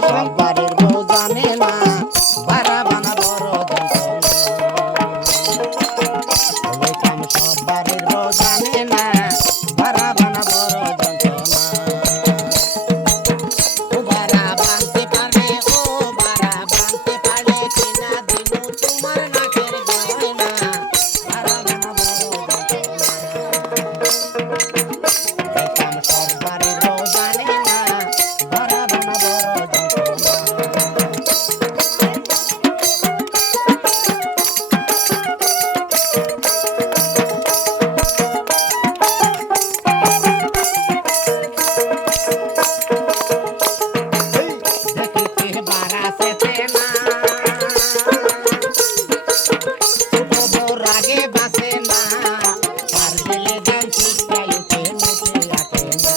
সব বাড়ির বউ জানে না ভাড়া বানা বড় যন্ত্রণা ওই কাম সব বাড়ির বউ জানে না ভাড়া বানা বড় যন্ত্রণা ও ভাড়া বানতে পারলে কিনা দিনু তোমার নাকের গয়না ভাড়া বানা বড় যন্ত্রণা ওই কাম সব বাড়ির বউ জানে না ভাড়া বানা বড় দেখিতে বারাসেতে না ছোট বউ রাগে বাসে না পার দিলে দেন চিৎকায় উঠে মুখে আটে না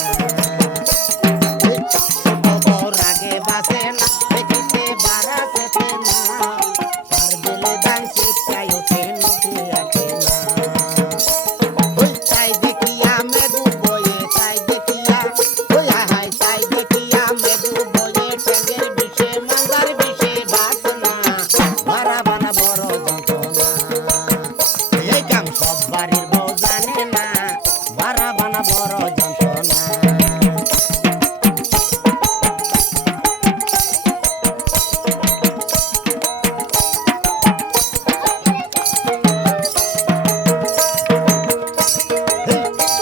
ছোট বউ রাগে বাসে না দেখিতে বারাসেতে না পার দিলে দেন চিৎকায় উঠে মুখে আটে না তাই দেখিয়া মেঘু বয়ে তাই দেখিয়া হাই তাই দেখিয়া মেঘু বয়ে ট্যাঙ্গের বিষে মাঙ্গার বিষে বাসনা ভাড়া বানা বড় যন্ত্রণা এই কাম সব বাড়ির বউ জানে না ভাড়া বানা বড় যন্ত্রণা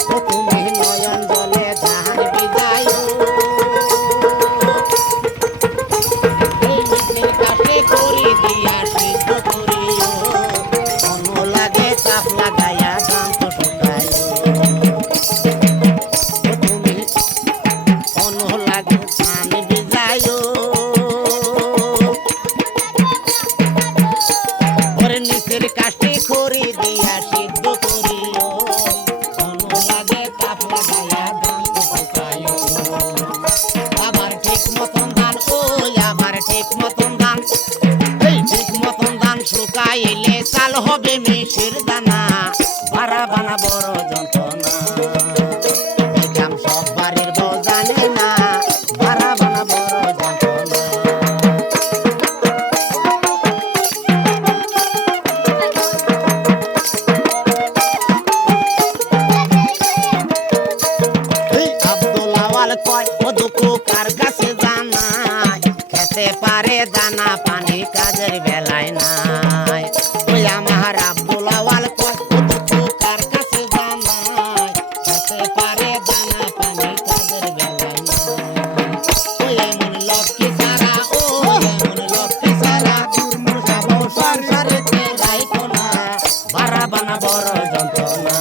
ও তুমি নয়ন জলে ধান বিজায়ো এই মিষ্টির কাছে করি দিয়া সিদ্ধ করিও অন্য লাগে চাপ লাগাইয়া দান্ত শুকাইও ও তুমি অন্য লাগে ধান বিজায়ো ওরে নিচের কাছে করি দিয়া সিদ্ধ করিও অন্য লাগে চাপ লাগাইয়া দান্ত শুকাইও আমার ঠিক মতন ধান ওই আমার ঠিক মতন ধান এই ঠিক মতন ধান শুকাইলে চাল হবে মিশির দানা ভাড়া বানা বড় যন্ত্রণা এই কাম সব বাড়ির বউ জানে না ভাড়া বানা বড় যন্ত্রণা এই আব্দুল আওয়াল কয় ও দুঃখ কার কাছে জানাই খেতে পারে দানা পানি কাজের বেলায় নাই ওই আমার আব্দুল আওয়াল কয় ও দুঃখ কার কাছে জানাই খেতে পারে দানা পানি কাজের বেলায় নাই ওই এমন লক্ষ্মী সারা এমন লক্ষ্মী সারা দুর্মূর্ষা বউ সংসারেতে রাইখো না ভাড়া বানা বড় যন্ত্রণা